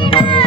Thank you.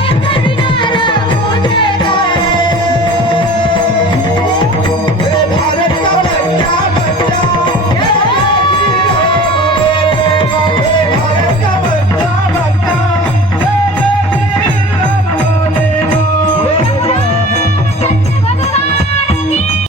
Yeah.